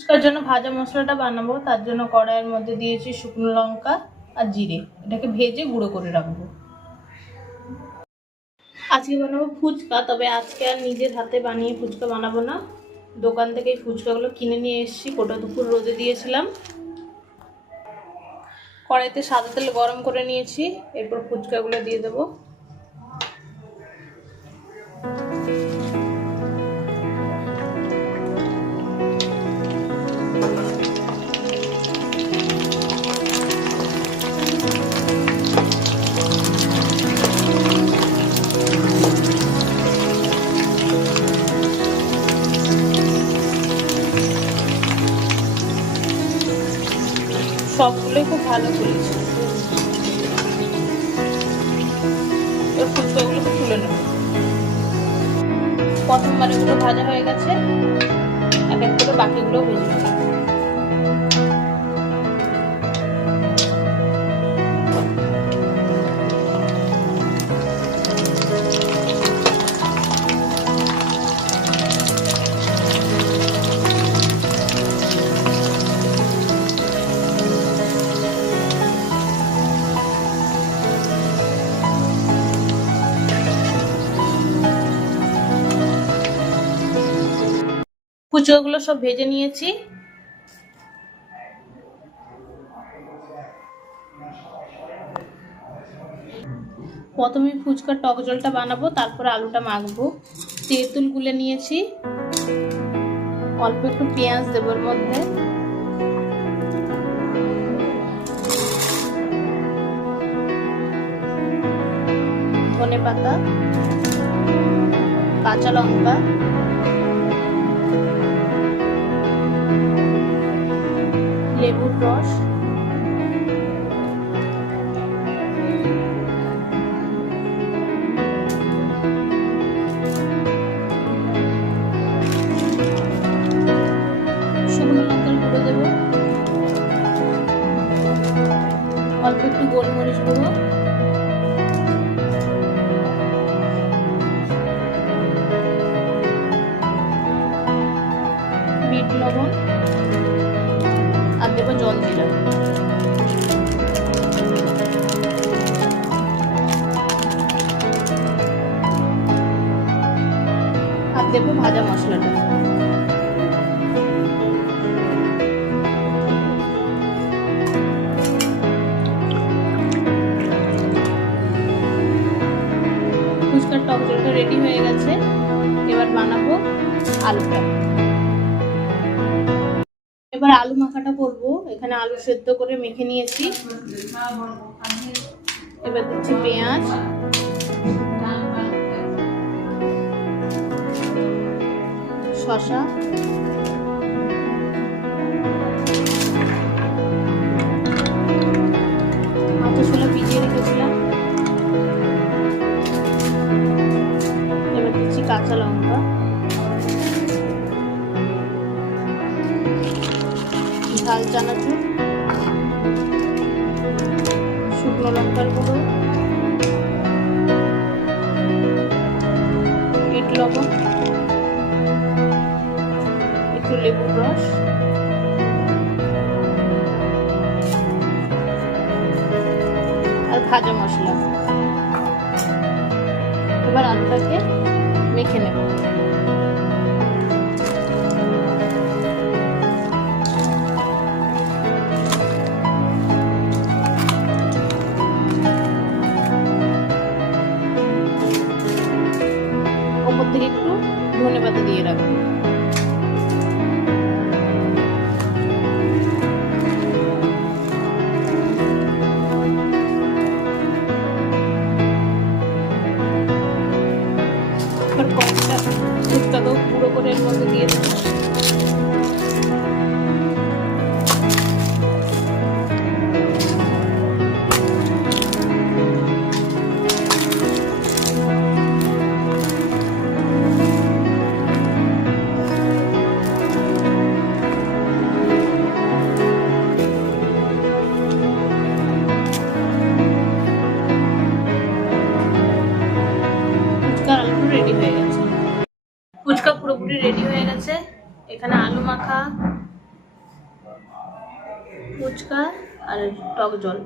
ফুচকার জন্য ভাজা মশলাটা বানাবো, তার জন্য কড়াইয়ের মধ্যে দিয়েছি শুকনো লঙ্কা আর জিরে। এটাকে ভেজে গুঁড়ো করে রাখব। আজকে বানাবো ফুচকা, তবে আজকে আর নিজের হাতে বানিয়ে ফুচকা বানাবো না। দোকান থেকে এই ফুচকাগুলো কিনে নিয়ে এসেছি কোটা দুপুর রোদে দিয়েছিলাম। কড়াইতে সাদা তেল গরম করে নিয়েছি, এরপর ফুচকাগুলো দিয়ে দেবো। সবগুলোই খুব ভালো করেছি। এবার ফুচকাগুলোকে এগুলো ভাজা হয়ে গেছে, এক এক করে বাকিগুলো ভেজে ফুচকাগুলো সব ভেজে নিয়েছি। প্রথমে ফুচকার টক জলটা বানাবো, তারপরে আলুটা মাখবো। তেঁতুল গুলে নিয়েছি। অল্প একটু পেঁয়াজ দেবো এর মধ্যে। ধনে পাতা, কাঁচা লঙ্কা। রস অল্প একটু গোলমরিচ গুঁড়ো। দেবো ভাজা মশলাটা। ফুচকার টক জলটা রেডি হয়ে গেছে। এবার বানাবো আলুটা। এবার আলু মাখাটা করব। এখানে আলু সেদ্ধ করে মেখে নিয়েছি। এবার দিচ্ছি পেঁয়াজ। শশা। এবার দিচ্ছি কাঁচা লঙ্কা। শুকনো লঙ্কার গুঁড়ো। বিট লবণ। একটু লেবুর রস। আর ভাজা মশলা। এবার আলুটাকে মেখে নেব। ওপর থেকে একটু ধনে দিয়ে রাখব। রেডি হয়ে গেছে। এখানে আলু মাখা ফুচকা আর টক জল।